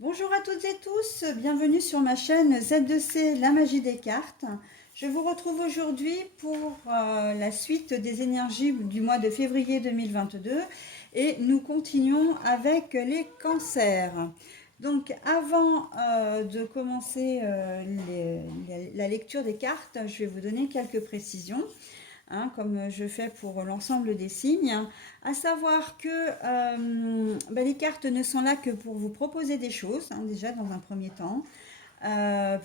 Bonjour à toutes et tous, bienvenue sur ma chaîne Z2C, la magie des cartes. Je vous retrouve aujourd'hui pour la suite des énergies du mois de février 2022 et nous continuons avec les cancers. Donc avant de commencer la lecture des cartes, je vais vous donner quelques précisions. Comme je fais pour l'ensemble des signes, à savoir que les cartes ne sont là que pour vous proposer des choses, déjà dans un premier temps,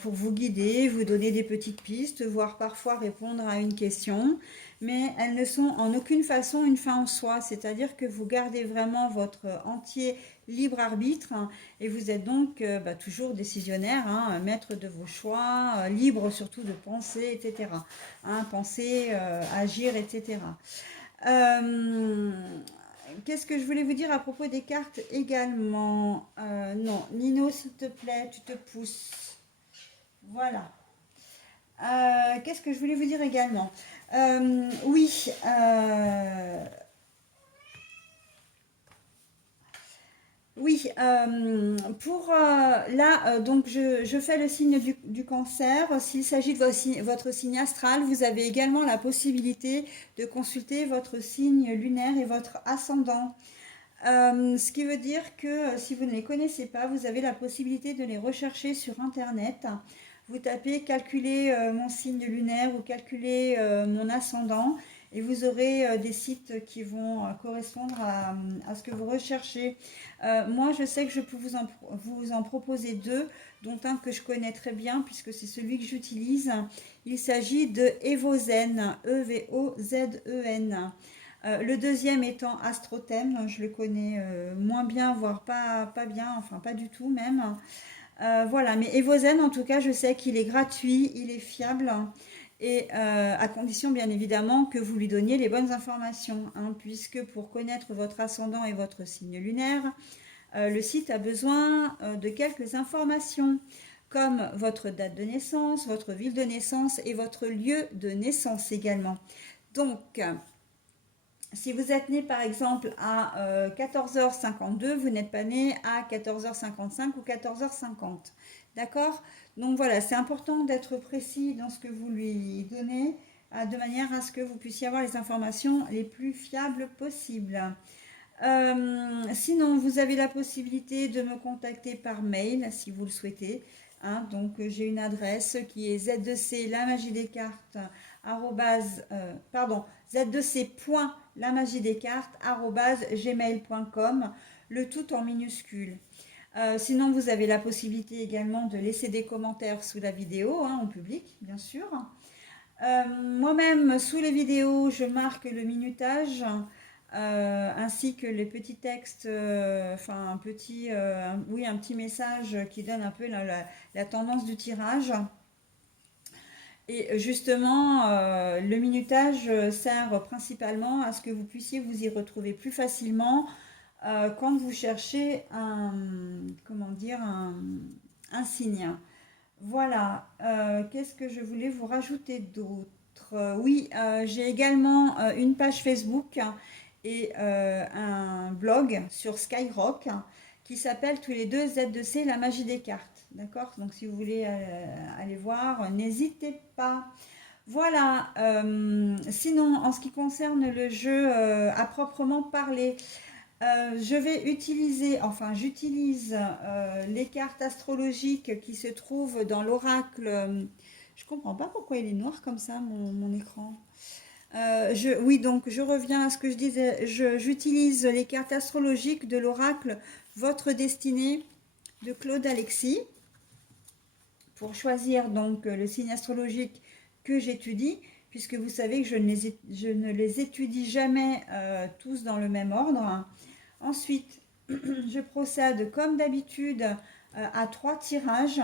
pour vous guider, vous donner des petites pistes, voire parfois répondre à une question, mais elles ne sont en aucune façon une fin en soi, c'est-à-dire que vous gardez vraiment votre entier libre arbitre et vous êtes donc toujours décisionnaire, maître de vos choix, libre surtout de penser, etc. Penser, agir, etc. Qu'est-ce que je voulais vous dire à propos des cartes également? Non, Nino, s'il te plaît, tu te pousses. Voilà. Qu'est-ce que je voulais vous dire également? Oui, oui, pour là, donc je fais le signe du cancer. S'il s'agit de votre signe astral, vous avez également la possibilité de consulter votre signe lunaire et votre ascendant. Ce qui veut dire que si vous ne les connaissez pas, vous avez la possibilité de les rechercher sur Internet. Vous tapez calculer mon signe lunaire ou calculer mon ascendant et vous aurez des sites qui vont correspondre à ce que vous recherchez. Moi, je sais que je peux vous en proposer deux, dont un que je connais très bien puisque c'est celui que j'utilise. Il s'agit de Evozen, Evozen. Le deuxième étant Astrothème, je le connais moins bien, voire pas bien, enfin pas du tout même. Voilà, mais Evozen, en tout cas, je sais qu'il est gratuit, il est fiable, et à condition bien évidemment que vous lui donniez les bonnes informations, puisque pour connaître votre ascendant et votre signe lunaire, le site a besoin de quelques informations, comme votre date de naissance, votre ville de naissance et votre lieu de naissance également. Donc, si vous êtes né par exemple à 14h52, vous n'êtes pas né à 14h55 ou 14h50. D'accord? Donc voilà, c'est important d'être précis dans ce que vous lui donnez, de manière à ce que vous puissiez avoir les informations les plus fiables possibles. Sinon, vous avez la possibilité de me contacter par mail si vous le souhaitez. Donc, j'ai une adresse qui est z2c la magie des cartes z2c.lamagiedescartes@gmail.com, le tout en minuscule. Sinon, vous avez la possibilité également de laisser des commentaires sous la vidéo, en public, bien sûr. Moi-même, sous les vidéos, je marque le minutage ainsi que les petits textes, un petit message qui donne un peu la tendance du tirage. Et justement, le minutage sert principalement à ce que vous puissiez vous y retrouver plus facilement quand vous cherchez un signe. Voilà. Qu'est-ce que je voulais vous rajouter d'autre? Oui, j'ai également une page Facebook et un blog sur Skyrock qui s'appelle tous les deux Z2C, la magie des cartes. D'accord? Donc si vous voulez aller voir, n'hésitez pas. Voilà. Sinon, en ce qui concerne le jeu à proprement parler, j'utilise les cartes astrologiques qui se trouvent dans l'oracle. Je comprends pas pourquoi il est noir comme ça, mon écran. Oui, donc je reviens à ce que je disais. J'utilise les cartes astrologiques de l'oracle Votre Destinée de Claude Alexis pour choisir donc le signe astrologique que j'étudie, puisque vous savez que je ne les étudie jamais tous dans le même ordre. Ensuite, je procède comme d'habitude à 3 tirages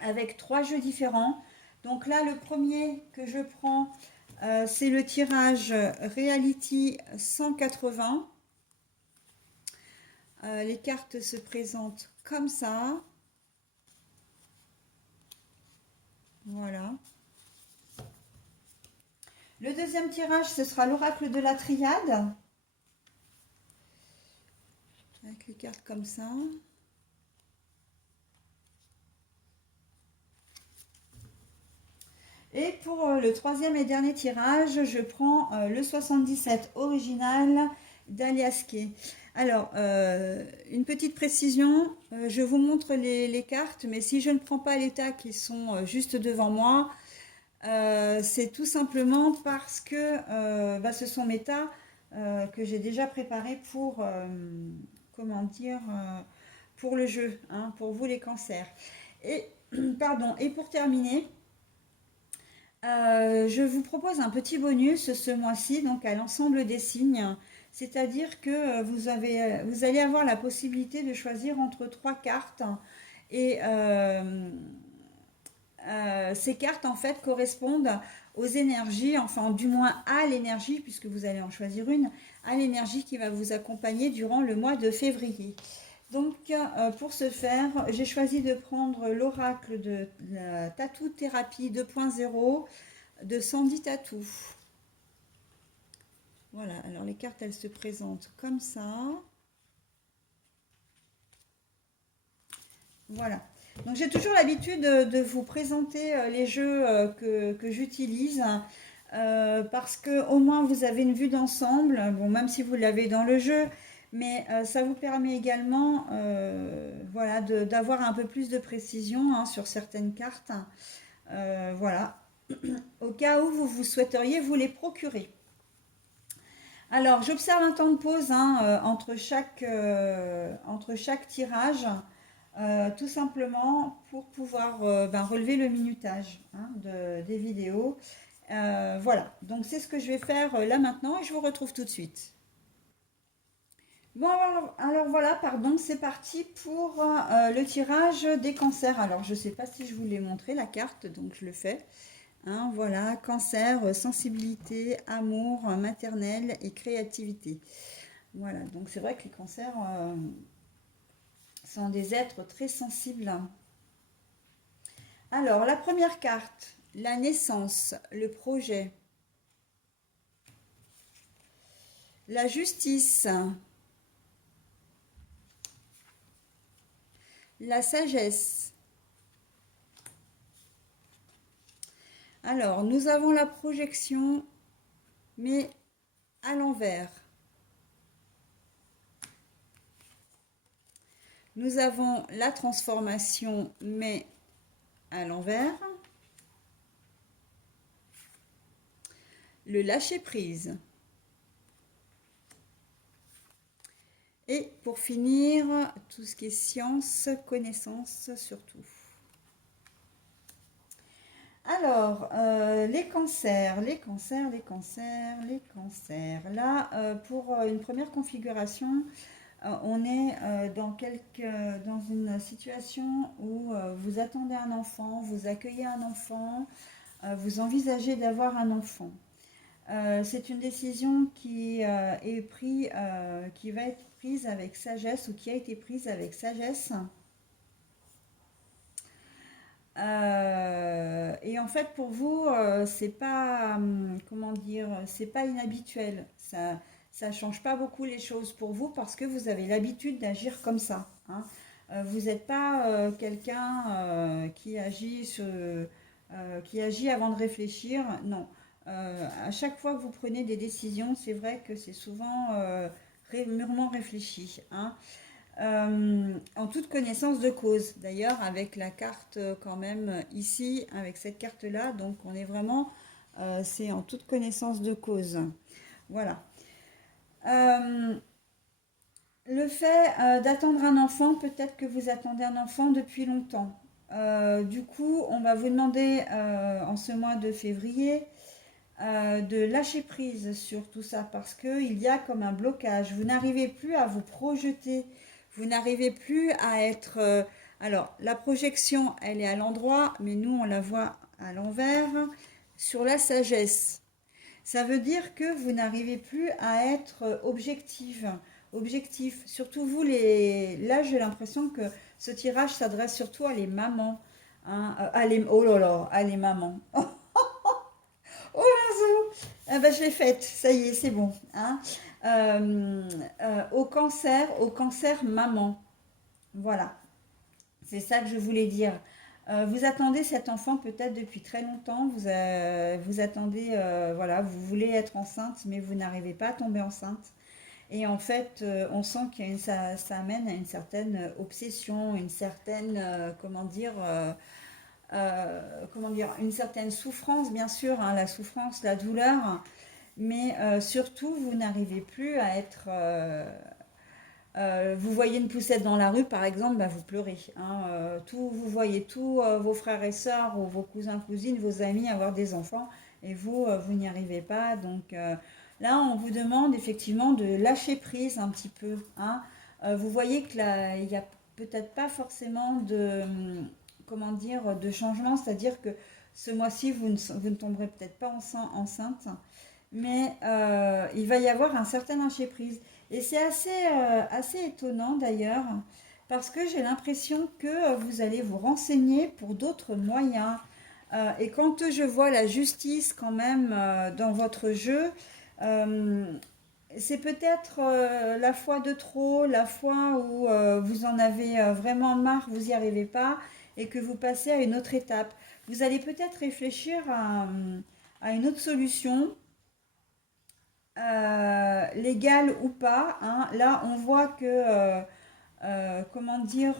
avec 3 jeux différents. Donc là, le premier que je prends, c'est le tirage Reality 180. Les cartes se présentent comme ça. Voilà. Le deuxième tirage, ce sera l'oracle de la triade. Avec les cartes comme ça. Et pour le troisième et dernier tirage, je prends le 77 original d'Alias Kay. Alors, une petite précision, je vous montre les cartes, mais si je ne prends pas les tas qui sont juste devant moi, c'est tout simplement parce que ce sont mes tas que j'ai déjà préparés pour, comment dire, pour le jeu, hein, pour vous les cancers. Et, pardon, et pour terminer, je vous propose un petit bonus ce mois-ci, donc à l'ensemble des signes. C'est-à-dire que vous allez avoir la possibilité de choisir entre trois cartes. Et ces cartes, en fait, correspondent aux énergies, enfin, du moins à l'énergie, puisque vous allez en choisir une, à l'énergie qui va vous accompagner durant le mois de février. Donc, pour ce faire, j'ai choisi de prendre l'oracle de la Tattoo Thérapie 2.0 de Sandy Tattoo. Voilà, alors les cartes, elles se présentent comme ça. Voilà. Donc, j'ai toujours l'habitude de vous présenter les jeux que j'utilise. Parce que au moins vous avez une vue d'ensemble, bon, même si vous l'avez dans le jeu, mais ça vous permet également voilà, d'avoir un peu plus de précision hein, sur certaines cartes. Voilà, au cas où vous souhaiteriez vous les procurer. Alors, j'observe un temps de pause hein, entre chaque tirage, tout simplement pour pouvoir relever le minutage hein, des vidéos. Voilà, donc c'est ce que je vais faire là maintenant et je vous retrouve tout de suite. Bon, alors voilà, pardon, c'est parti pour le tirage des cancers. Alors, je ne sais pas si je vous l'ai montré la carte, donc je le fais. Hein, voilà, cancer, sensibilité, amour, maternel et créativité. Voilà, donc c'est vrai que les cancers sont des êtres très sensibles. Alors, la première carte, la naissance, le projet, la justice, la sagesse. Alors, nous avons la projection, mais à l'envers. Nous avons la transformation, mais à l'envers. Le lâcher-prise. Et pour finir, tout ce qui est science, connaissance surtout. Alors, les cancers. Là, pour une première configuration, on est dans une situation où vous attendez un enfant, vous accueillez un enfant, vous envisagez d'avoir un enfant. C'est une décision qui qui va être prise avec sagesse ou qui a été prise avec sagesse. Et en fait, pour vous, c'est pas, comment dire, c'est pas inhabituel. Ça change pas beaucoup les choses pour vous parce que vous avez l'habitude d'agir comme ça. Hein. Vous n'êtes pas quelqu'un qui agit avant de réfléchir. Non. À chaque fois que vous prenez des décisions, c'est vrai que c'est souvent mûrement réfléchi. Hein. En toute connaissance de cause. D'ailleurs, avec la carte quand même ici, avec cette carte-là, donc on est vraiment, c'est en toute connaissance de cause. Voilà. Le fait d'attendre un enfant, peut-être que vous attendez un enfant depuis longtemps. Du coup, on va vous demander en ce mois de février de lâcher prise sur tout ça parce qu'il y a comme un blocage. Vous n'arrivez plus à vous projeter. Vous n'arrivez plus à être... alors, la projection, elle est à l'endroit, mais nous, on la voit à l'envers, sur la sagesse. Ça veut dire que vous n'arrivez plus à être objectif. Surtout vous, là, j'ai l'impression que ce tirage s'adresse surtout à les mamans. Hein, oh là là, à les mamans. Oh là là, je l'ai faite, ça y est, c'est bon. Hein. Au cancer maman. Voilà, c'est ça que je voulais dire. Vous attendez cet enfant peut-être depuis très longtemps, vous attendez, voilà, vous voulez être enceinte, mais vous n'arrivez pas à tomber enceinte. Et en fait, on sent qu'il y a ça amène à une certaine obsession, une certaine, comment dire, une certaine souffrance, bien sûr, hein, la souffrance, la douleur, mais surtout, vous n'arrivez plus à être, vous voyez une poussette dans la rue, par exemple, bah, vous pleurez, hein. Vous voyez tous vos frères et sœurs ou vos cousins, cousines, vos amis avoir des enfants et vous, vous n'y arrivez pas. Donc là, on vous demande effectivement de lâcher prise un petit peu, hein. Vous voyez que là, il n'y a peut-être pas forcément de, comment dire, de changement, c'est-à-dire que ce mois-ci, vous ne tomberez peut-être pas enceinte, mais il va y avoir un certain lâcher-prise. Et c'est assez étonnant d'ailleurs, parce que j'ai l'impression que vous allez vous renseigner pour d'autres moyens. Et quand je vois la justice quand même dans votre jeu, euh, c'est peut-être la fois de trop, la fois où vous en avez vraiment marre, vous n'y arrivez pas, et que vous passez à une autre étape. Vous allez peut-être réfléchir à une autre solution légal ou pas, hein. Là, on voit que, comment dire,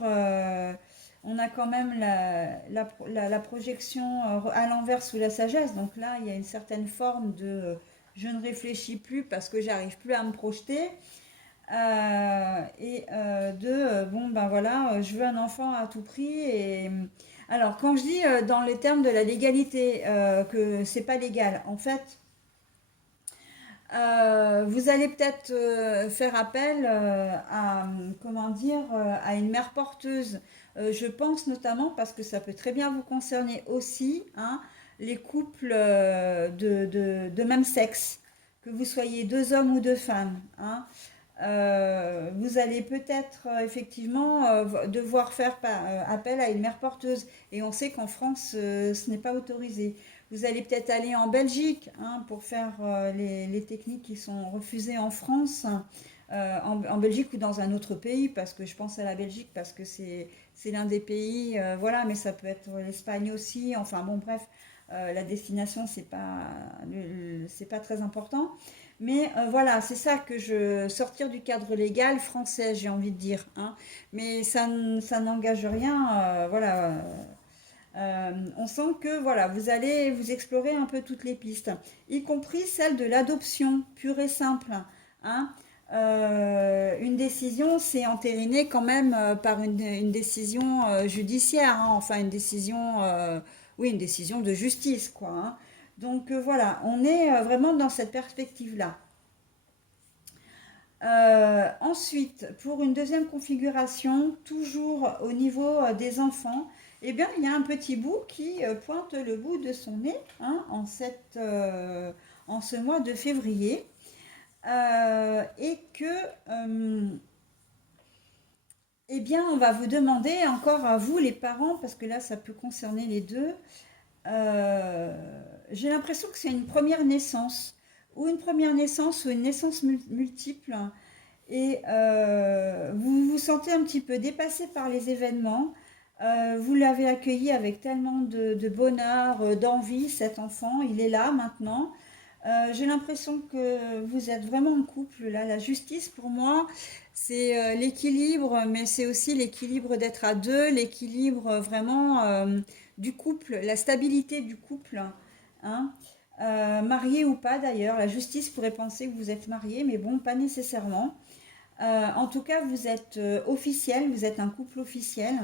on a quand même la projection à l'envers sous la sagesse. Donc là, il y a une certaine forme de je ne réfléchis plus parce que j'arrive plus à me projeter. Bon, ben voilà, je veux un enfant à tout prix. Et alors, quand je dis dans les termes de la légalité que c'est pas légal, en fait, vous allez peut-être faire appel comment dire, à une mère porteuse. Je pense notamment parce que ça peut très bien vous concerner aussi, hein, les couples de même sexe, que vous soyez deux hommes ou deux femmes, hein. Vous allez peut-être effectivement devoir faire appel à une mère porteuse. Et on sait qu'en France, ce n'est pas autorisé. Vous allez peut-être aller en Belgique, hein, pour faire les techniques qui sont refusées en France, en Belgique ou dans un autre pays, parce que je pense à la Belgique, parce que c'est l'un des pays, voilà, mais ça peut être l'Espagne aussi. Enfin bon, bref, la destination, c'est pas très important. Mais voilà, c'est ça que je sortir du cadre légal français, j'ai envie de dire, hein. Mais ça n'engage rien, voilà. On sent que voilà, vous allez vous explorer un peu toutes les pistes, y compris celle de l'adoption pure et simple, hein. Une décision, c'est entériné quand même par une décision judiciaire, hein, enfin une décision, oui, une décision de justice, quoi, hein. Donc voilà, on est vraiment dans cette perspective-là. Ensuite, pour une deuxième configuration, toujours au niveau des enfants, eh bien, il y a un petit bout qui pointe le bout de son nez, hein, en ce mois de février. Et que, eh bien, on va vous demander encore à vous, les parents, parce que là, ça peut concerner les deux. J'ai l'impression que c'est une première naissance, ou une naissance multiple. Et vous vous sentez un petit peu dépassé par les événements. Vous l'avez accueilli avec tellement de bonheur, d'envie, cet enfant. Il est là maintenant. J'ai l'impression que vous êtes vraiment en couple. Là, la justice, pour moi, c'est l'équilibre, mais c'est aussi l'équilibre d'être à deux, l'équilibre vraiment du couple, la stabilité du couple, hein. Marié ou pas d'ailleurs, la justice pourrait penser que vous êtes marié, mais bon, pas nécessairement. En tout cas, vous êtes officiel, vous êtes un couple officiel.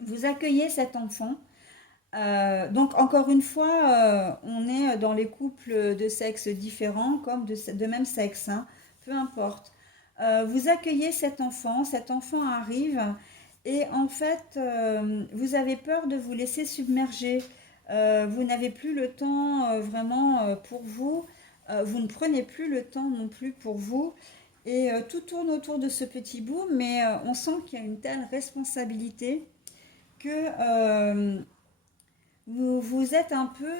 Vous accueillez cet enfant. Donc, encore une fois, on est dans les couples de sexes différents comme de même sexe, hein, peu importe. Vous accueillez cet enfant arrive et en fait, vous avez peur de vous laisser submerger. Vous n'avez plus le temps vraiment pour vous. Vous ne prenez plus le temps non plus pour vous. Et tout tourne autour de ce petit bout, mais on sent qu'il y a une telle responsabilité que vous êtes un peu,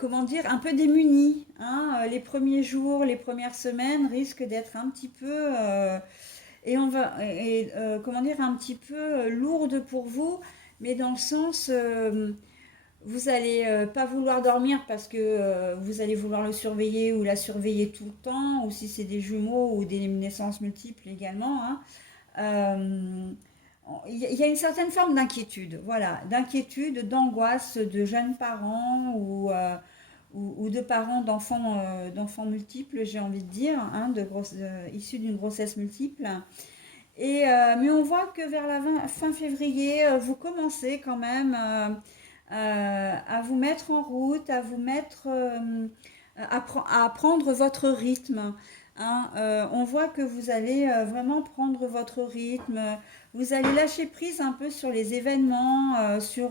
comment dire, un peu démuni, hein. Les premiers jours, les premières semaines risquent d'être un petit peu, comment dire, un petit peu lourdes pour vous, mais dans le sens, vous allez pas vouloir dormir parce que vous allez vouloir le surveiller ou la surveiller tout le temps, ou si c'est des jumeaux ou des naissances multiples également, hein. Euh, il y a une certaine forme d'inquiétude, voilà, d'inquiétude, d'angoisse de jeunes parents ou de parents d'enfants multiples, j'ai envie de dire, hein, issus d'une grossesse multiple. Mais on voit que vers la fin février, vous commencez quand même à vous mettre en route, à vous mettre à prendre votre rythme, hein. On voit que vous allez vraiment prendre votre rythme. Vous allez lâcher prise un peu sur les événements, sur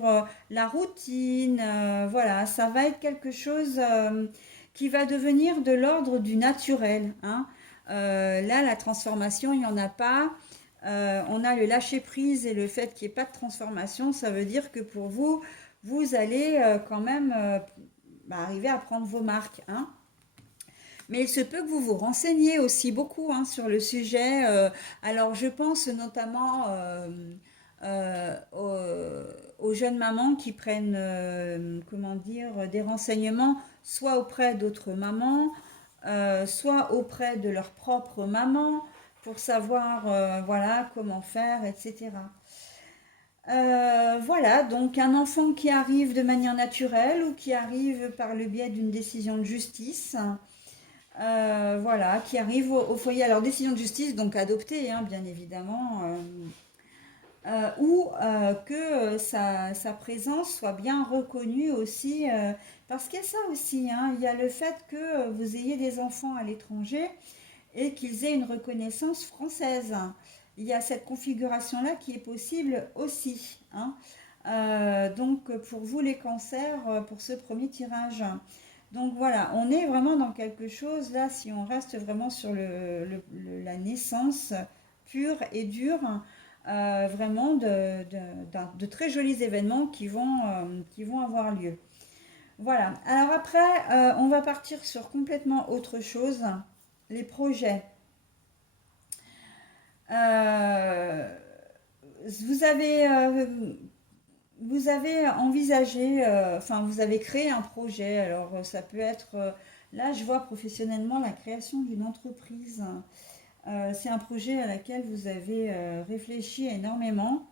la routine. Voilà, ça va être quelque chose qui va devenir de l'ordre du naturel, hein. Là, la transformation, il n'y en a pas. On a le lâcher prise et le fait qu'il n'y ait pas de transformation, ça veut dire que pour vous, vous allez quand même arriver à prendre vos marques, hein. Mais il se peut que vous vous renseigniez aussi beaucoup, hein, sur le sujet. Alors, je pense notamment aux jeunes mamans qui prennent, comment dire, des renseignements, soit auprès d'autres mamans, soit auprès de leur propre maman, pour savoir, voilà, comment faire, etc. Voilà, donc un enfant qui arrive de manière naturelle ou qui arrive par le biais d'une décision de justice, voilà, qui arrive au foyer. Alors, décision de justice, donc adoptée, hein, bien évidemment, ou que sa présence soit bien reconnue aussi, parce qu'il y a ça aussi, hein, il y a le fait que vous ayez des enfants à l'étranger et qu'ils aient une reconnaissance française. Il y a cette configuration-là qui est possible aussi, hein. Donc pour vous les cancers, pour ce premier tirage. Donc voilà, on est vraiment dans quelque chose là, si on reste vraiment sur la naissance pure et dure, vraiment de très jolis événements qui vont avoir lieu. Voilà, alors après, on va partir sur complètement autre chose, les projets. Euh, vous avez, vous avez envisagé, enfin vous avez créé un projet. Alors ça peut être, là je vois professionnellement la création d'une entreprise. C'est un projet à laquelle vous avez réfléchi énormément,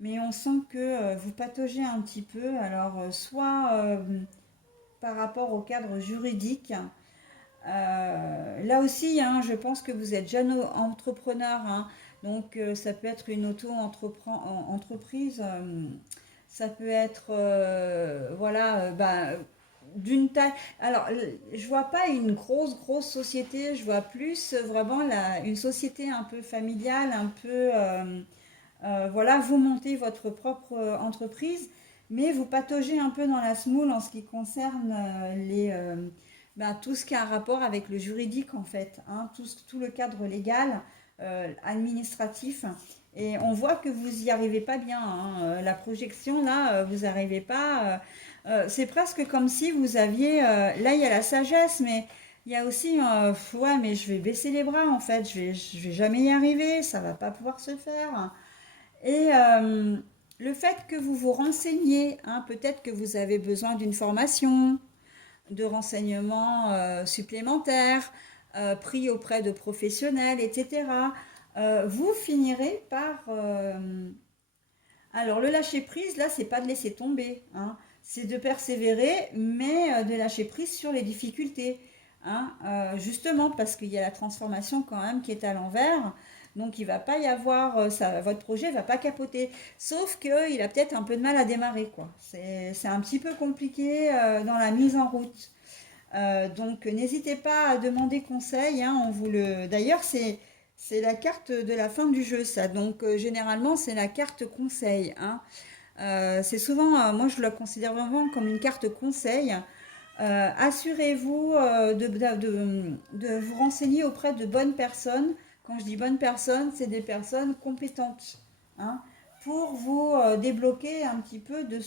mais on sent que vous pataugez un petit peu. Alors soit par rapport au cadre juridique. Là aussi, hein, je pense que vous êtes jeune entrepreneur, hein, donc ça peut être une auto-entreprise, ça peut être, voilà, d'une taille. Alors, je vois pas une grosse société, je vois plus vraiment une société un peu familiale, un peu, voilà, vous montez votre propre entreprise, mais vous pataugez un peu dans la semoule en ce qui concerne tout ce qui a un rapport avec le juridique en fait, hein, tout le cadre légal, administratif. Et on voit que vous y arrivez pas bien, hein. La projection là, vous n'arrivez pas. C'est presque comme si vous aviez. Là, il y a la sagesse, mais il y a aussi. Ouais, mais je vais baisser les bras en fait. Je vais jamais y arriver. Ça va pas pouvoir se faire. Et le fait que vous vous renseigniez, hein, peut-être que vous avez besoin d'une formation, de renseignements supplémentaires, pris auprès de professionnels, etc. Vous finirez par... Alors le lâcher prise, là, c'est pas de laisser tomber, hein. C'est de persévérer, mais de lâcher prise sur les difficultés, hein. Justement parce qu'il y a la transformation quand même qui est à l'envers. Donc il va pas y avoir, votre projet va pas capoter. Sauf qu'il a peut-être un peu de mal à démarrer, quoi. C'est un petit peu compliqué dans la mise en route. Donc n'hésitez pas à demander conseil, hein, D'ailleurs, c'est la carte de la fin du jeu, ça. Donc généralement, c'est la carte conseil, hein. C'est souvent, moi je la considère vraiment comme une carte conseil. Assurez-vous de vous renseigner auprès de bonnes personnes. Quand je dis bonnes personnes, c'est des personnes compétentes, hein, pour vous débloquer un petit peu de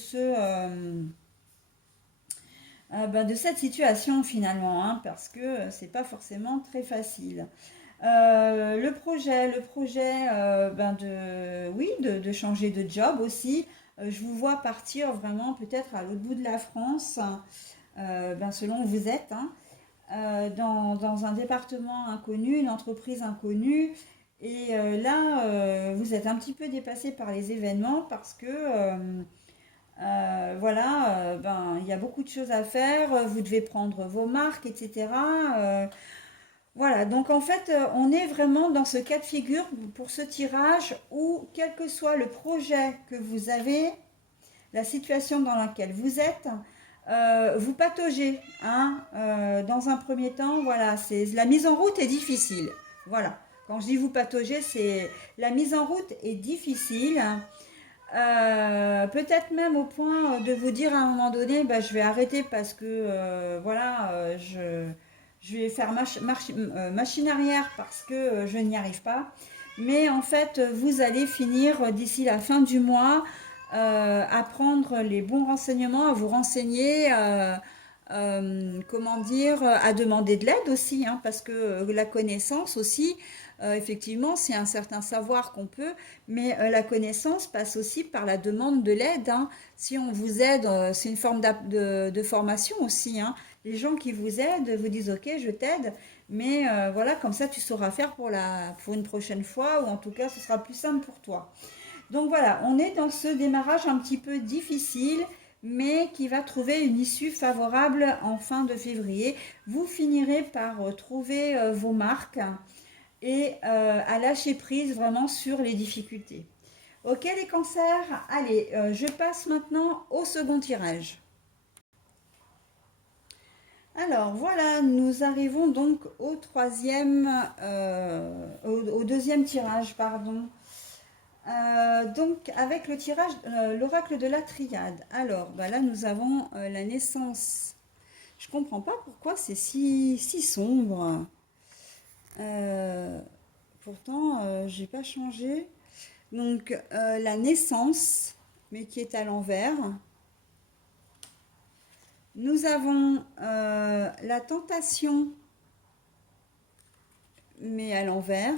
cette situation finalement, hein, parce que c'est pas forcément très facile. Le projet, oui, de changer de job aussi. Je vous vois partir vraiment peut-être à l'autre bout de la France, selon où vous êtes, hein, dans un département inconnu, une entreprise inconnue. Et là, vous êtes un petit peu dépassé par les événements parce que voilà, il y a beaucoup de choses à faire, vous devez prendre vos marques, etc. Voilà, donc en fait, on est vraiment dans ce cas de figure pour ce tirage où, quel que soit le projet que vous avez, la situation dans laquelle vous êtes, vous pataugez, hein, dans un premier temps, voilà, c'est la mise en route est difficile. Voilà. Quand je dis vous pataugez, c'est la mise en route est difficile. Peut-être même au point de vous dire à un moment donné, bah, je vais arrêter parce que voilà, je vais faire machine arrière parce que je n'y arrive pas. Mais en fait, vous allez finir d'ici la fin du mois à prendre les bons renseignements, à vous renseigner, comment dire, à demander de l'aide aussi, hein, parce que la connaissance aussi, effectivement, c'est un certain savoir qu'on peut, mais la connaissance passe aussi par la demande de l'aide, hein. Si on vous aide, c'est une forme de formation aussi, hein. Les gens qui vous aident vous disent ok, je t'aide, mais voilà, comme ça tu sauras faire pour une prochaine fois, ou en tout cas ce sera plus simple pour toi. Donc voilà, on est dans ce démarrage un petit peu difficile, mais qui va trouver une issue favorable en fin de février. Vous finirez par trouver vos marques et à lâcher prise vraiment sur les difficultés. Ok les cancers, allez, je passe maintenant au second tirage. Alors voilà, nous arrivons donc au deuxième tirage, pardon. Donc avec le tirage, l'oracle de la triade. Alors là nous avons la naissance. Je comprends pas pourquoi c'est si sombre. Euh, Pourtant j'ai pas changé. Donc la naissance, mais qui est à l'envers. Nous avons la tentation, mais à l'envers.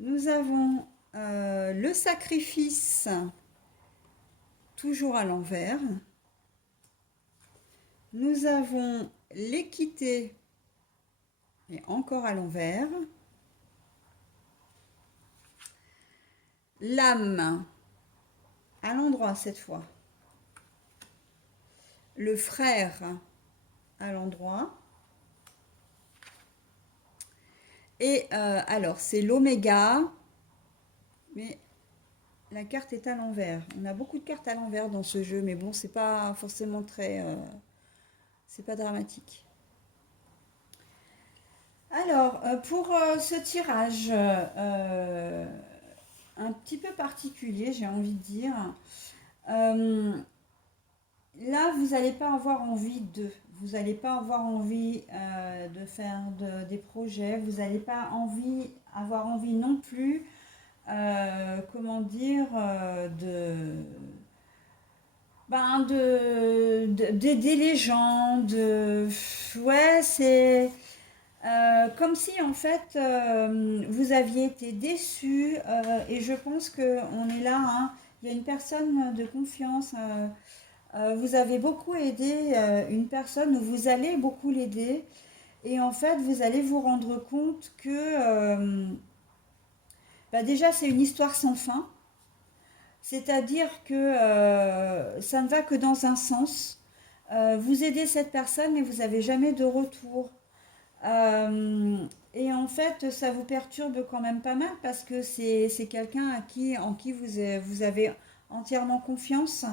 Nous avons le sacrifice, toujours à l'envers. Nous avons l'équité, et encore à l'envers. L'âme, à l'endroit cette fois. Le frère, à l'endroit. Et alors, c'est l'oméga, mais la carte est à l'envers. On a beaucoup de cartes à l'envers dans ce jeu, mais bon, c'est pas forcément c'est pas dramatique. Alors, pour ce tirage un petit peu particulier, j'ai envie de dire, euh, là, vous n'allez pas avoir envie vous n'allez pas avoir envie de faire des projets, vous n'allez pas avoir envie non plus, comment dire, d'aider les gens, ouais, c'est comme si en fait vous aviez été déçu et je pense que on est là, hein, il y a une personne de confiance. Vous avez beaucoup aidé une personne, ou vous allez beaucoup l'aider, et en fait, vous allez vous rendre compte que déjà, c'est une histoire sans fin, c'est-à-dire que ça ne va que dans un sens. Vous aidez cette personne, mais vous n'avez jamais de retour. Euh, et en fait, ça vous perturbe quand même pas mal parce que c'est quelqu'un en qui vous avez entièrement confiance.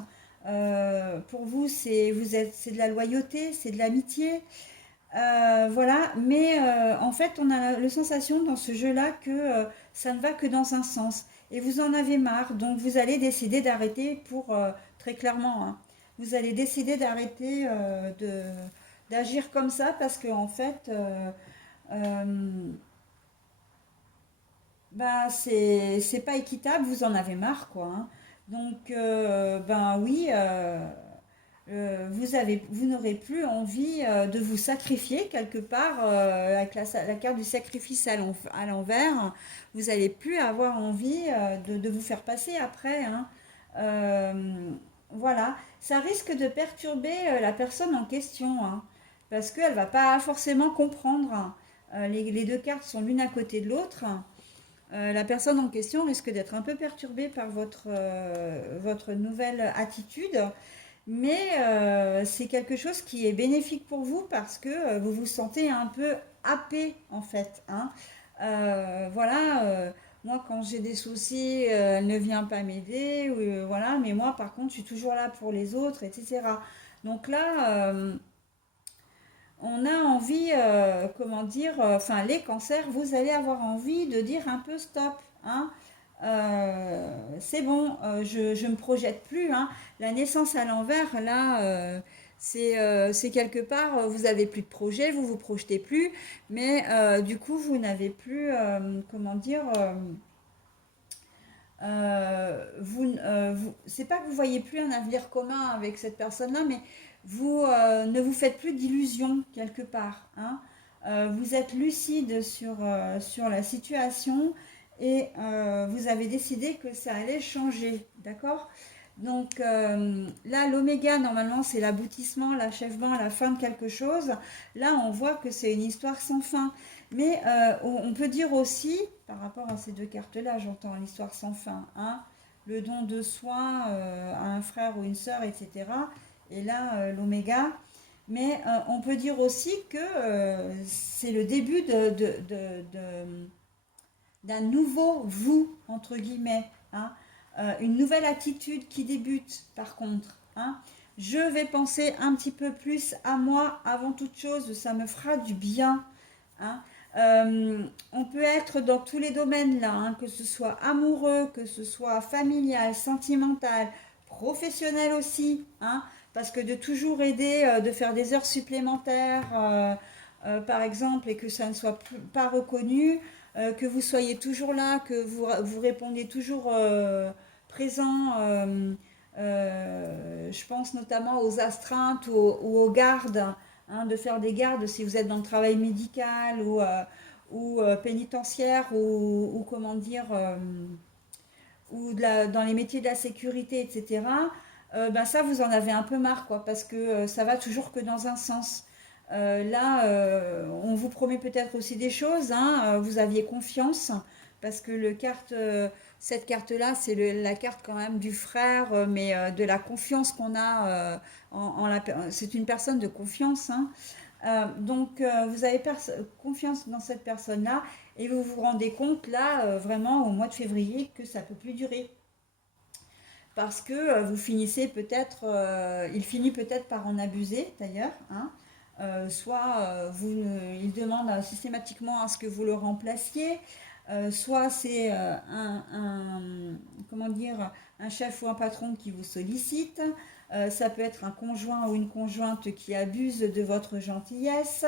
Pour vous, c'est de la loyauté, c'est de l'amitié. Voilà, mais en fait, on a la sensation dans ce jeu-là que ça ne va que dans un sens. Et vous en avez marre, donc vous allez décider d'arrêter très clairement, hein, vous allez décider d'arrêter d'agir comme ça parce que en fait, euh, c'est pas équitable, vous en avez marre, quoi, hein. Donc, oui. vous n'aurez plus envie de vous sacrifier quelque part avec la carte du sacrifice à l'envers. Vous n'allez plus avoir envie de vous faire passer après, hein. Euh, voilà, ça risque de perturber la personne en question, hein, parce qu'elle va pas forcément comprendre. Les deux cartes sont l'une à côté de l'autre. La personne en question risque d'être un peu perturbée par votre nouvelle attitude, mais c'est quelque chose qui est bénéfique pour vous parce que vous vous sentez un peu happé en fait, hein. Voilà, moi quand j'ai des soucis, elle ne vient pas m'aider, ou, voilà, mais moi par contre je suis toujours là pour les autres, etc. Donc là, on a envie, comment dire, enfin les cancers, vous allez avoir envie de dire un peu stop, hein. C'est bon, je me projette plus, hein. La naissance à l'envers, là, c'est quelque part, vous avez plus de projet, vous vous projetez plus, mais du coup, vous n'avez plus, comment dire, c'est pas que vous voyez plus un avenir commun avec cette personne-là, mais vous ne vous faites plus d'illusions quelque part, hein. Vous êtes lucide sur la situation et vous avez décidé que ça allait changer, d'accord? Donc là, l'oméga, normalement, c'est l'aboutissement, l'achèvement, la fin de quelque chose. Là, on voit que c'est une histoire sans fin. Mais on peut dire aussi, par rapport à ces deux cartes-là, j'entends l'histoire sans fin, hein, le don de soi à un frère ou une sœur, etc. Et là, l'oméga. Mais on peut dire aussi que c'est le début d'un nouveau vous, entre guillemets, hein. Une nouvelle attitude qui débute, par contre, hein. Je vais penser un petit peu plus à moi avant toute chose, ça me fera du bien, hein. On peut être dans tous les domaines là, hein, que ce soit amoureux, que ce soit familial, sentimental, professionnel aussi, hein, parce que de toujours aider, de faire des heures supplémentaires, par exemple, et que ça ne soit pas reconnu, que vous soyez toujours là, que vous répondiez toujours présent. Je pense notamment aux astreintes ou aux gardes, hein, de faire des gardes si vous êtes dans le travail médical ou pénitentiaire ou comment dire, dans les métiers de la sécurité, etc. Ben ça, vous en avez un peu marre, quoi, parce que ça va toujours que dans un sens. Là, on vous promet peut-être aussi des choses, hein, vous aviez confiance, parce que cette carte-là, c'est la carte quand même du frère, mais de la confiance qu'on a c'est une personne de confiance, hein. Donc, vous avez confiance dans cette personne-là et vous vous rendez compte là, vraiment au mois de février, que ça peut plus durer. Parce que vous finissez peut-être, il finit peut-être par en abuser d'ailleurs, hein. Soit il demande systématiquement à ce que vous le remplaciez, soit c'est comment dire, un chef ou un patron qui vous sollicite. Ça peut être un conjoint ou une conjointe qui abuse de votre gentillesse.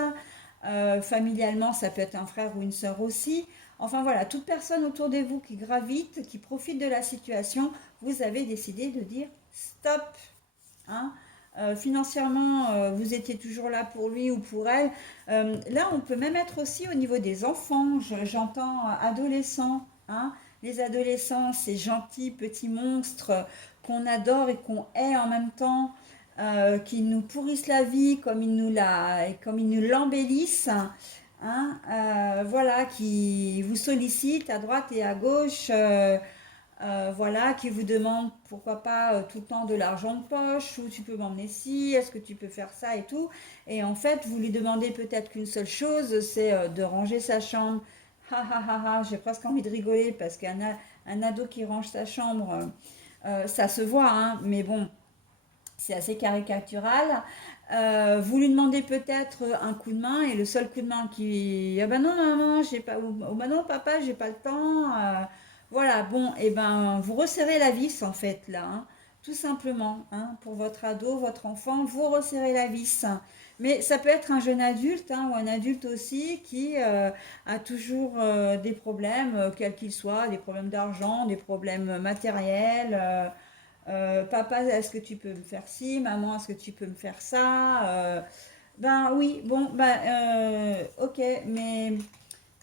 Familialement, ça peut être un frère ou une sœur aussi. Enfin voilà, toute personne autour de vous qui gravite, qui profite de la situation, vous avez décidé de dire stop, hein. Financièrement, vous étiez toujours là pour lui ou pour elle. Là, on peut même être aussi au niveau des enfants. J'entends adolescents, hein. Les adolescents, ces gentils petits monstres qu'on adore et qu'on hait en même temps, qui nous pourrissent la vie comme ils nous l'embellissent, hein. Voilà, qui vous sollicitent à droite et à gauche. Voilà, qui vous demande pourquoi pas tout le temps de l'argent de poche, ou tu peux m'emmener ci, est-ce que tu peux faire ça et tout. Et en fait, vous lui demandez peut-être qu'une seule chose, c'est de ranger sa chambre. Ha ha ha ha, j'ai presque envie de rigoler parce un ado qui range sa chambre, ça se voit, hein, mais bon, c'est assez caricatural. Vous lui demandez peut-être un coup de main et le seul coup de main qui, ah ben non maman j'ai pas, ou ben non papa j'ai pas le temps, voilà, bon, et ben vous resserrez la vis en fait là, hein, tout simplement, hein, pour votre ado, votre enfant, vous resserrez la vis. Mais ça peut être un jeune adulte, hein, ou un adulte aussi qui a toujours des problèmes, quels qu'ils soient, des problèmes d'argent, des problèmes matériels, Papa, est-ce que tu peux me faire ci? Maman, est-ce que tu peux me faire ça? Ben oui, bon, ben ok, mais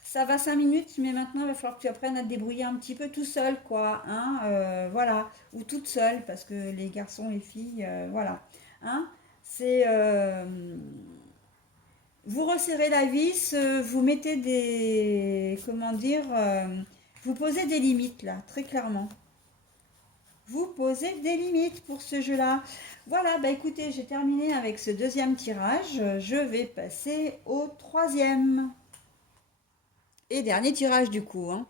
ça va 5 minutes, mais maintenant il va falloir que tu apprennes à te débrouiller un petit peu tout seul, quoi, hein, voilà, ou toute seule, parce que les garçons, les filles, voilà, hein, c'est, vous resserrez la vis, vous mettez des, comment dire, vous posez des limites là, très clairement. Vous posez des limites pour ce jeu-là. Voilà, bah écoutez, j'ai terminé avec ce deuxième tirage. Je vais passer au troisième et dernier tirage du coup, hein.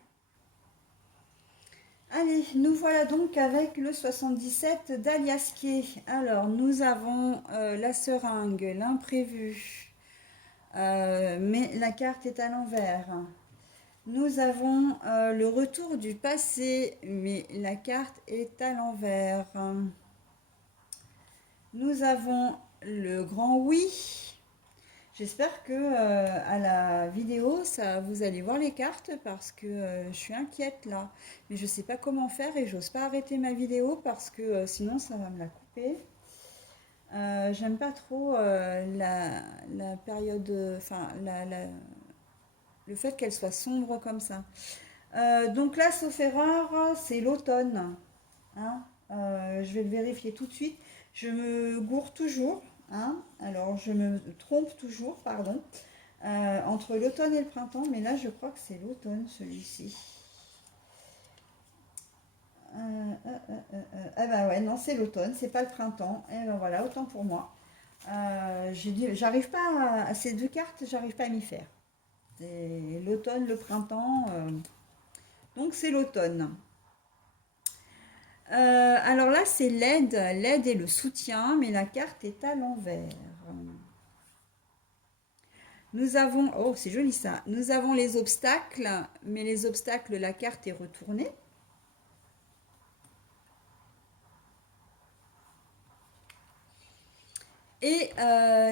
Allez, nous voilà donc avec le 77 d'Aliasqué. Alors, nous avons la seringue, l'imprévu, mais la carte est à l'envers. Nous avons le retour du passé, mais la carte est à l'envers. Nous avons le grand oui. J'espère que à la vidéo, ça, vous allez voir les cartes parce que je suis inquiète là. Mais je ne sais pas comment faire et j'ose pas arrêter ma vidéo parce que sinon ça va me la couper. J'aime pas trop la période, enfin le fait qu'elle soit sombre comme ça. Donc là, sauf erreur, c'est l'automne, hein. Je vais le vérifier tout de suite. Je me gourre toujours, hein. Alors je me trompe toujours, pardon, entre l'automne et le printemps, mais là je crois que c'est l'automne celui-ci. Ah bah ouais, non, c'est l'automne, c'est pas le printemps. Et ben voilà, autant pour moi. J'arrive pas à ces deux cartes, j'arrive pas à m'y faire. C'est l'automne, le printemps, donc c'est l'automne. Alors là, c'est l'aide. L'aide et le soutien, mais la carte est à l'envers. Nous avons, oh c'est joli ça, nous avons les obstacles, mais les obstacles, la carte est retournée. Et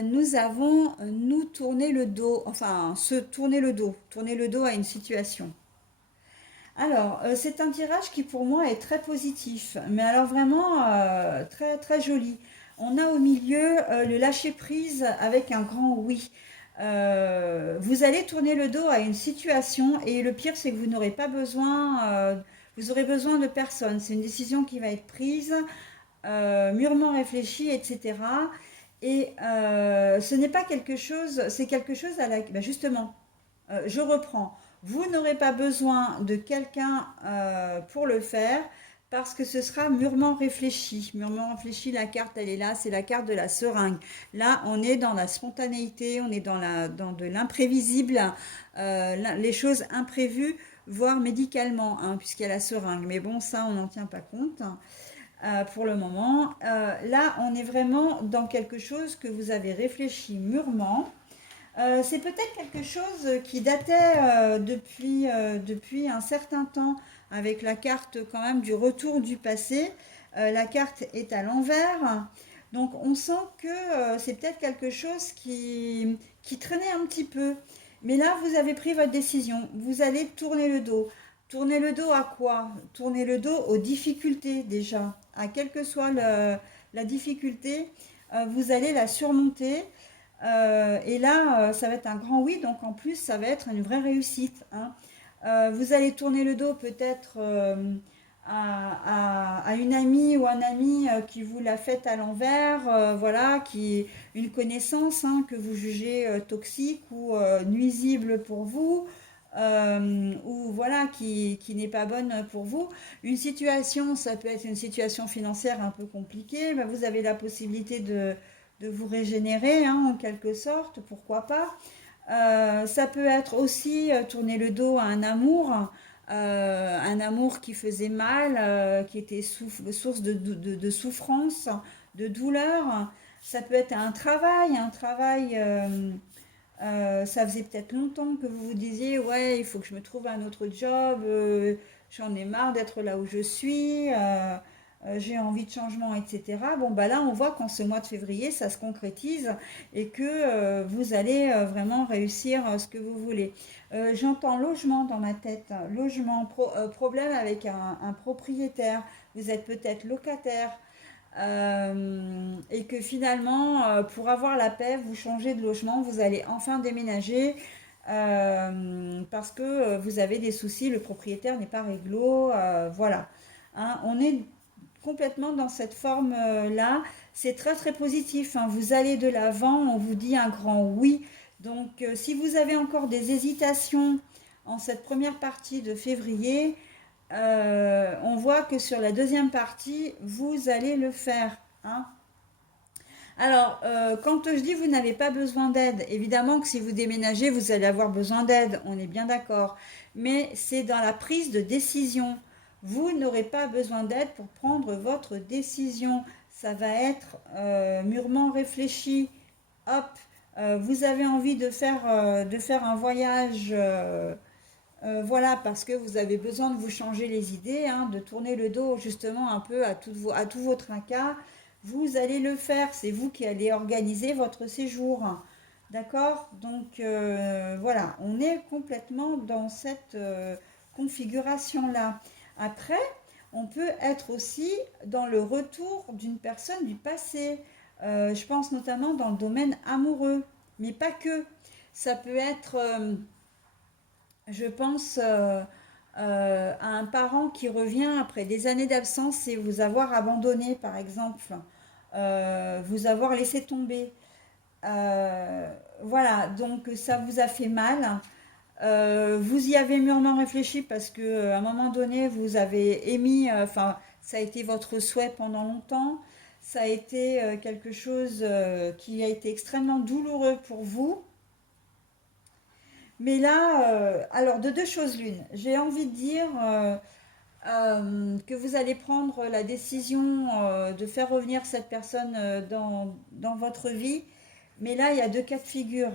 nous avons nous tourner le dos, enfin se tourner le dos à une situation. Alors, c'est un tirage qui pour moi est très positif, mais alors vraiment très très joli. On a au milieu le lâcher prise avec un grand oui. Vous allez tourner le dos à une situation et le pire c'est que vous n'aurez pas besoin, vous aurez besoin de personne. C'est une décision qui va être prise, mûrement réfléchie, etc. Et ce n'est pas quelque chose, c'est quelque chose à la, ben justement, je reprends. Vous n'aurez pas besoin de quelqu'un pour le faire parce que ce sera mûrement réfléchi. Mûrement réfléchi, la carte, elle est là, c'est la carte de la seringue. Là, on est dans la spontanéité, on est dans de l'imprévisible, les choses imprévues, voire médicalement, hein, puisqu'il y a la seringue. Mais bon, ça, on n'en tient pas compte pour le moment. Là, on est vraiment dans quelque chose que vous avez réfléchi mûrement. C'est peut-être quelque chose qui datait depuis un certain temps avec la carte quand même du retour du passé. La carte est à l'envers. Donc on sent que c'est peut-être quelque chose qui traînait un petit peu. Mais là, vous avez pris votre décision. Vous allez tourner le dos. Tourner le dos à quoi? Tourner le dos aux difficultés déjà. À quelle que soit la difficulté, vous allez la surmonter. Et là, ça va être un grand oui, donc en plus, ça va être une vraie réussite, hein. Vous allez tourner le dos peut-être à une amie ou un ami qui vous l'a fait à l'envers, voilà, une connaissance hein, que vous jugez toxique ou nuisible pour vous, ou voilà, qui n'est pas bonne pour vous. Une situation, ça peut être une situation financière un peu compliquée, ben, vous avez la possibilité de vous régénérer hein, en quelque sorte, pourquoi pas. Ça peut être aussi tourner le dos à un amour qui faisait mal, qui était source de souffrance, de douleur. Ça peut être un travail ça faisait peut-être longtemps que vous vous disiez, ouais, il faut que je me trouve un autre job, j'en ai marre d'être là où je suis. j'ai envie de changement, etc. Bon, bah là, on voit qu'en ce mois de février, ça se concrétise et que vous allez vraiment réussir ce que vous voulez. J'entends logement dans ma tête, logement, problème avec un propriétaire, vous êtes peut-être locataire. Et que finalement, pour avoir la paix, vous changez de logement, vous allez enfin déménager parce que vous avez des soucis, le propriétaire n'est pas réglo, voilà. Hein, on est complètement dans cette forme-là. C'est très très positif, hein. Vous allez de l'avant, on vous dit un grand oui. Donc si vous avez encore des hésitations en cette première partie de février, on voit que sur la deuxième partie, vous allez le faire. Hein. Alors, quand je dis vous n'avez pas besoin d'aide, évidemment que si vous déménagez, vous allez avoir besoin d'aide, on est bien d'accord. Mais c'est dans la prise de décision. Vous n'aurez pas besoin d'aide pour prendre votre décision. Ça va être mûrement réfléchi. Hop, vous avez envie de faire un voyage. Voilà, parce que vous avez besoin de vous changer les idées, hein, de tourner le dos justement un peu à tous vos tracas. Vous allez le faire, c'est vous qui allez organiser votre séjour. D'accord. Donc voilà, on est complètement dans cette configuration-là. Après, on peut être aussi dans le retour d'une personne du passé. Je pense notamment dans le domaine amoureux, mais pas que. Ça peut être je pense à un parent qui revient après des années d'absence et vous avoir abandonné, par exemple, vous avoir laissé tomber. Euh, voilà, donc ça vous a fait mal. Vous y avez mûrement réfléchi parce que à un moment donné, vous avez émis, enfin, ça a été votre souhait pendant longtemps. Ça a été quelque chose qui a été extrêmement douloureux pour vous. Mais là, alors de deux choses l'une, j'ai envie de dire que vous allez prendre la décision de faire revenir cette personne dans votre vie. Mais là, il y a deux cas de figure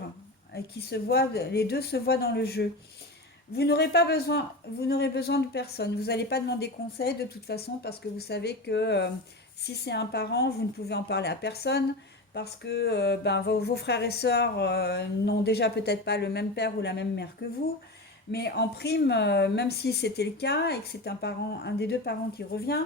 qui se voient, les deux se voient dans le jeu. Vous n'aurez besoin de personne. Vous n'allez pas demander conseil de toute façon parce que vous savez que si c'est un parent, vous ne pouvez en parler à personne parce que ben, vos frères et sœurs n'ont déjà peut-être pas le même père ou la même mère que vous. Mais en prime, même si c'était le cas et que c'est un des deux parents qui revient,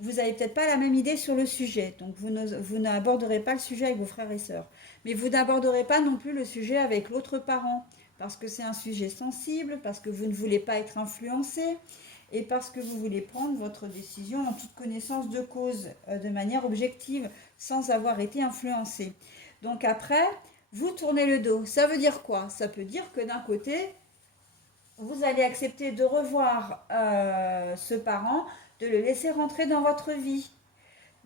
vous n'avez peut-être pas la même idée sur le sujet. Donc vous n'aborderez pas le sujet avec vos frères et sœurs. Mais vous n'aborderez pas non plus le sujet avec l'autre parent parce que c'est un sujet sensible, parce que vous ne voulez pas être influencé et parce que vous voulez prendre votre décision en toute connaissance de cause, de manière objective, sans avoir été influencé. Donc après, vous tournez le dos. Ça veut dire quoi? Ça peut dire que d'un côté, vous allez accepter de revoir ce parent, de le laisser rentrer dans votre vie.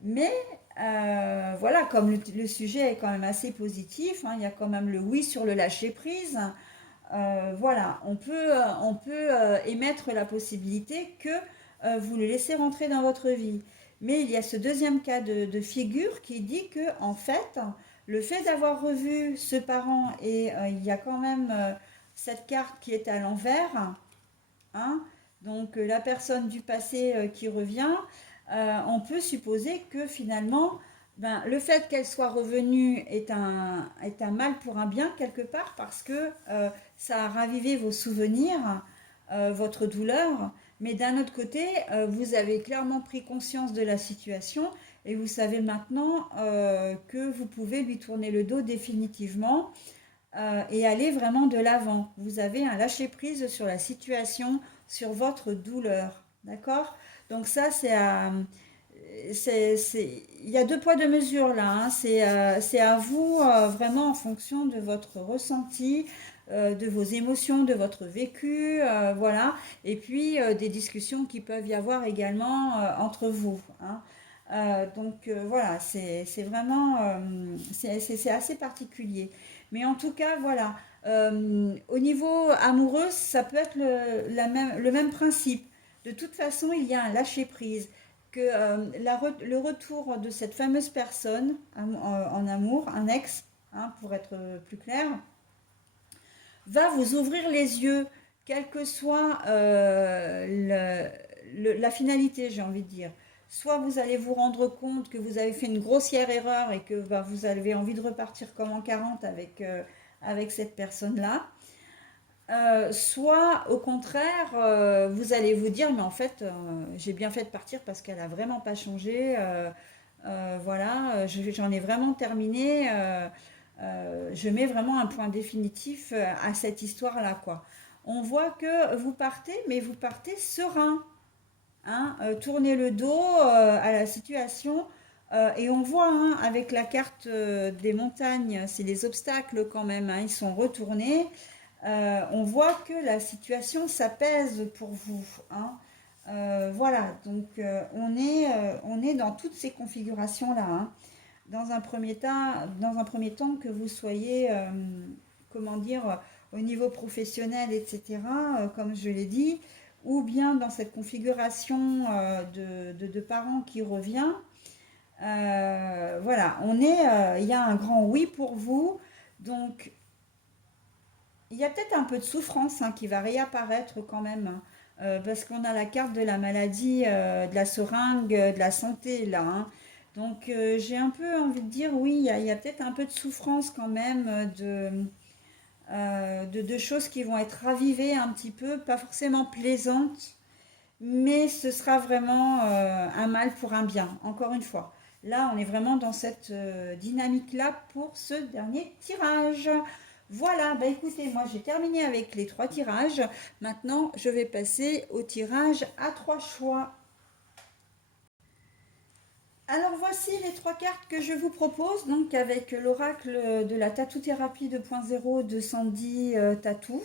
Mais voilà, comme le sujet est quand même assez positif, hein, il y a quand même le oui sur le lâcher prise. Voilà, on peut émettre la possibilité que vous le laissez rentrer dans votre vie. Mais il y a ce deuxième cas de figure qui dit que, en fait, le fait d'avoir revu ce parent et il y a quand même cette carte qui est à l'envers, hein, donc la personne du passé qui revient, on peut supposer que finalement, ben, le fait qu'elle soit revenue est un mal pour un bien quelque part parce que ça a ravivé vos souvenirs, votre douleur, mais d'un autre côté, vous avez clairement pris conscience de la situation et vous savez maintenant que vous pouvez lui tourner le dos définitivement et aller vraiment de l'avant. Vous avez un lâcher-prise sur la situation, sur votre douleur. D'accord. Donc ça, il y a deux poids, deux mesures là. Hein. C'est à vous, vraiment en fonction de votre ressenti, de vos émotions, de votre vécu, voilà. Et puis des discussions qui peuvent y avoir également entre vous. Hein. Donc voilà, c'est vraiment, c'est assez particulier. Mais en tout cas, voilà. Au niveau amoureux, ça peut être le même principe. De toute façon, il y a un lâcher-prise. Que le retour de cette fameuse personne en amour, un ex, hein, pour être plus clair, va vous ouvrir les yeux, quelle que soit la finalité, j'ai envie de dire. soit vous allez vous rendre compte que vous avez fait une grossière erreur et que bah, vous avez envie de repartir comme en 40 avec cette personne-là. Soit au contraire, vous allez vous dire, mais en fait, j'ai bien fait de partir parce qu'elle a vraiment pas changé. Voilà, j'en ai vraiment terminé. Je mets vraiment un point définitif à cette histoire-là, quoi. On voit que vous partez, mais vous partez serein, hein, tournez le dos à la situation. Et on voit hein, avec la carte des montagnes, c'est des obstacles quand même, hein, ils sont retournés. On voit que la situation s'apaise pour vous, hein. Voilà, donc on est dans toutes ces configurations-là, hein. Dans un premier temps, que vous soyez, comment dire, au niveau professionnel, etc., comme je l'ai dit, ou bien dans cette configuration de parents qui revient. Voilà, il y a un grand oui pour vous. Donc, il y a peut-être un peu de souffrance hein, qui va réapparaître quand même, hein, parce qu'on a la carte de la maladie, de la seringue, de la santé là, hein. Donc j'ai un peu envie de dire oui, il y a peut-être un peu de souffrance quand même, de choses qui vont être ravivées un petit peu, pas forcément plaisantes, mais ce sera vraiment un mal pour un bien, encore une fois. Là, on est vraiment dans cette dynamique-là pour ce dernier tirage. Voilà, bah écoutez, moi j'ai terminé avec les trois tirages. Maintenant, je vais passer au tirage à trois choix. Alors voici les trois cartes que je vous propose, donc avec l'oracle de la tatou-thérapie 2.0 de Sandy Tatou.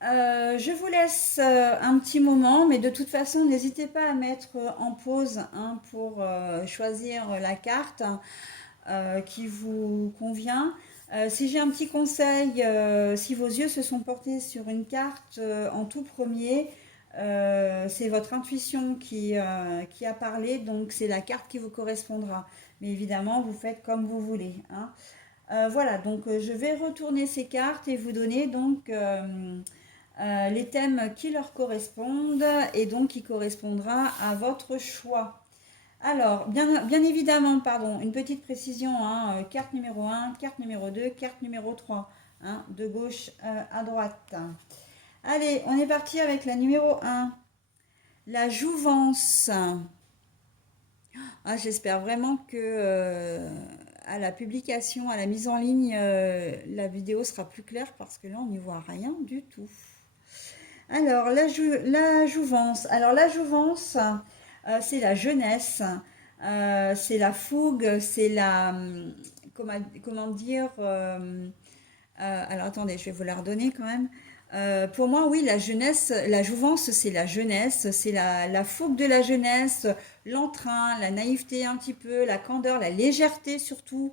Je vous laisse un petit moment, mais de toute façon, n'hésitez pas à mettre en pause hein, pour choisir la carte qui vous convient. Si j'ai un petit conseil, si vos yeux se sont portés sur une carte en tout premier, c'est votre intuition qui a parlé, donc c'est la carte qui vous correspondra. Mais évidemment, vous faites comme vous voulez, hein. Voilà, donc je vais retourner ces cartes et vous donner donc les thèmes qui leur correspondent et donc qui correspondra à votre choix. Alors, bien évidemment, pardon, une petite précision, hein, carte numéro 1, carte numéro 2, carte numéro 3, hein, de gauche à droite. Allez, on est parti avec la numéro 1, la jouvence. Ah, j'espère vraiment que à la publication, à la mise en ligne, la vidéo sera plus claire parce que là, on n'y voit rien du tout. Alors, la jouvence. Alors, la jouvence, c'est la jeunesse, c'est la fougue, c'est la. Comment dire alors, attendez, je vais vous la redonner quand même. Pour moi, oui, la jeunesse, la jouvence, c'est la jeunesse, c'est la fougue de la jeunesse, l'entrain, la naïveté un petit peu, la candeur, la légèreté surtout.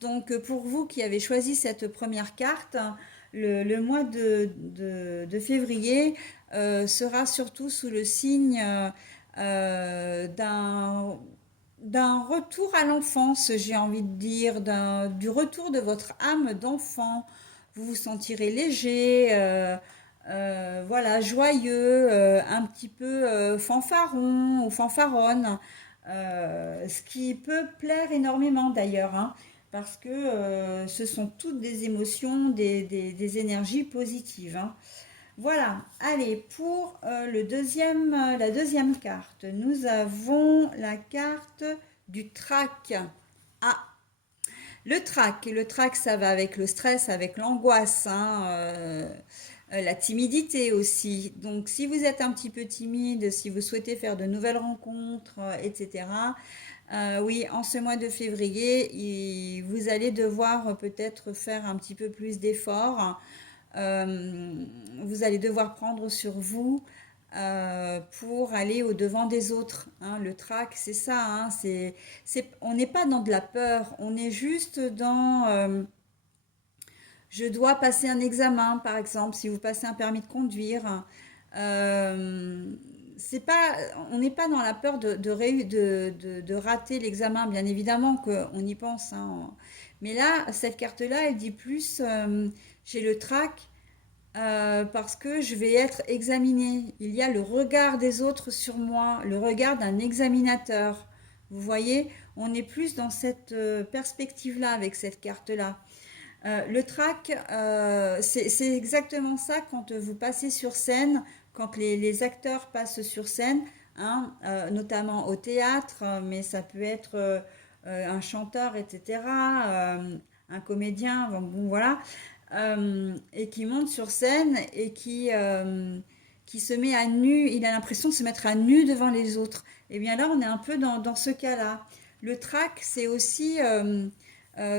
Donc, pour vous qui avez choisi cette première carte, le mois de février sera surtout sous le signe d'un retour à l'enfance, j'ai envie de dire, du retour de votre âme d'enfant. Vous vous sentirez léger, voilà, joyeux, un petit peu fanfaron ou fanfaronne, ce qui peut plaire énormément d'ailleurs, hein, parce que ce sont toutes des émotions, des énergies positives, hein. Voilà, allez, pour la deuxième carte, nous avons la carte du trac. Ah, le trac, ça va avec le stress, avec l'angoisse, hein, la timidité aussi. Donc, si vous êtes un petit peu timide, si vous souhaitez faire de nouvelles rencontres, etc., oui, en ce mois de février, vous allez devoir peut-être faire un petit peu plus d'efforts. Vous allez devoir prendre sur vous pour aller au devant des autres, hein. Le trac, c'est ça, hein, on n'est pas dans de la peur, on est juste dans je dois passer un examen, par exemple, si vous passez un permis de conduire. Euh, c'est pas, on n'est pas dans la peur de rater l'examen, bien évidemment qu'on y pense, hein. Mais là, cette carte-là, elle dit plus, j'ai le trac, parce que je vais être examinée. Il y a le regard des autres sur moi, le regard d'un examinateur. Vous voyez, on est plus dans cette perspective-là avec cette carte-là. Le trac, c'est exactement ça quand vous passez sur scène, quand les acteurs passent sur scène, hein, notamment au théâtre, mais ça peut être un chanteur, etc., un comédien, bon, voilà, et qui monte sur scène et qui se met à nu, il a l'impression de se mettre à nu devant les autres. Et bien là, on est un peu dans ce cas-là. Le trac, c'est aussi,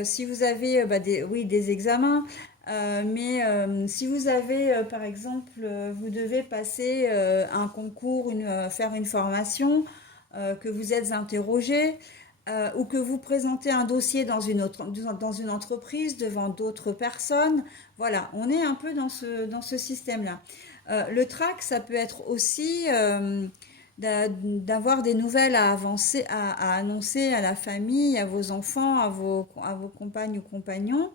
si vous avez oui, des examens, mais si vous avez, par exemple, vous devez passer un concours, faire une formation, que vous êtes interrogé, ou que vous présentez un dossier dans une entreprise devant d'autres personnes. Voilà, on est un peu dans ce système-là. Le trac, ça peut être aussi d'avoir des nouvelles à avancer, à annoncer à la famille, à vos enfants, à vos compagnes ou compagnons.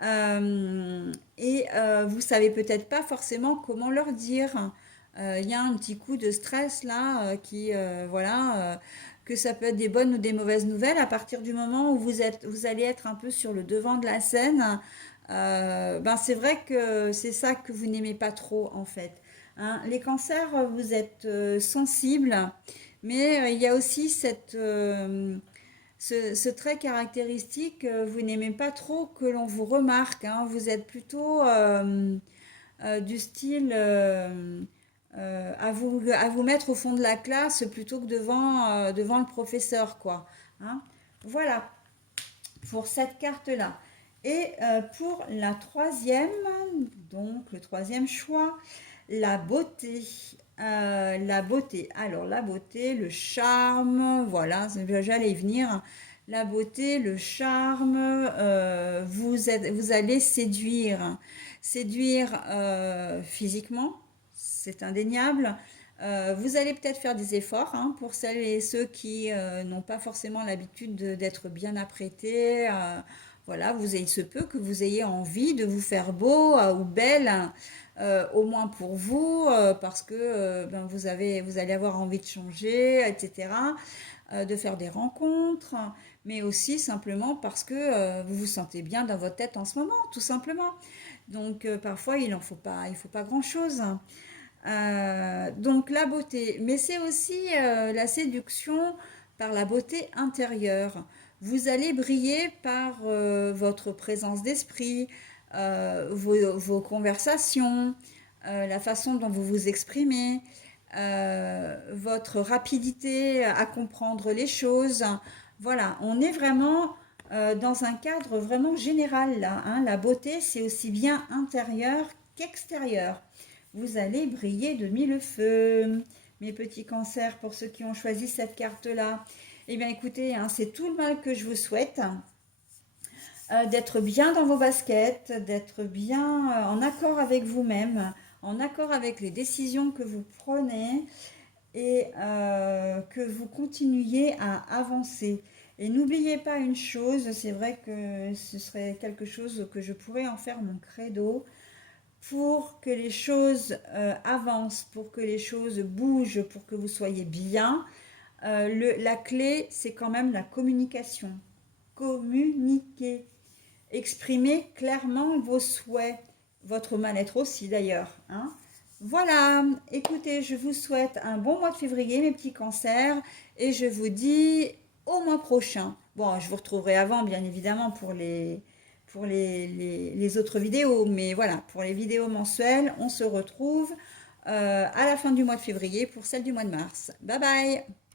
Et vous savez peut-être pas forcément comment leur dire. Il y a un petit coup de stress là voilà, que ça peut être des bonnes ou des mauvaises nouvelles à partir du moment où vous allez être un peu sur le devant de la scène. Ben c'est vrai que c'est ça que vous n'aimez pas trop en fait. Hein. Les cancers, vous êtes sensibles, mais il y a aussi ce trait caractéristique, vous n'aimez pas trop que l'on vous remarque. Hein. Vous êtes plutôt du style à vous mettre au fond de la classe plutôt que devant le professeur, quoi. Hein. Voilà, pour cette carte-là. Et pour la troisième, donc le troisième choix, la beauté. La beauté. Alors, la beauté, le charme, voilà, j'allais y venir. La beauté, le charme, vous allez séduire. Séduire physiquement, c'est indéniable. Vous allez peut-être faire des efforts hein, pour celles et ceux qui n'ont pas forcément l'habitude d'être bien apprêtés. Voilà, il se peut que vous ayez envie de vous faire beau ou belle, au moins pour vous, parce que ben, vous allez avoir envie de changer, etc., de faire des rencontres, mais aussi simplement parce que vous vous sentez bien dans votre tête en ce moment, tout simplement. Donc parfois il faut pas grand-chose. Donc la beauté, mais c'est aussi la séduction par la beauté intérieure. Vous allez briller par votre présence d'esprit, vos conversations, la façon dont vous vous exprimez, votre rapidité à comprendre les choses. Voilà, on est vraiment dans un cadre vraiment général là. Hein. La beauté, c'est aussi bien intérieur qu'extérieur. Vous allez briller de mille feux, mes petits cancers, pour ceux qui ont choisi cette carte-là. Eh bien écoutez, hein, c'est tout le mal que je vous souhaite. D'être bien dans vos baskets, d'être bien en accord avec vous-même, en accord avec les décisions que vous prenez et que vous continuiez à avancer. Et n'oubliez pas une chose, c'est vrai que ce serait quelque chose que je pourrais en faire mon credo, pour que les choses avancent, pour que les choses bougent, pour que vous soyez bien, la clé, c'est quand même la communication. Communiquer. Exprimer clairement vos souhaits, votre mal-être aussi d'ailleurs. Hein. Voilà, écoutez, je vous souhaite un bon mois de février, mes petits cancers, et je vous dis au mois prochain. Bon, je vous retrouverai avant, bien évidemment, pour les autres vidéos, mais voilà, pour les vidéos mensuelles, on se retrouve à la fin du mois de février pour celle du mois de mars. Bye bye!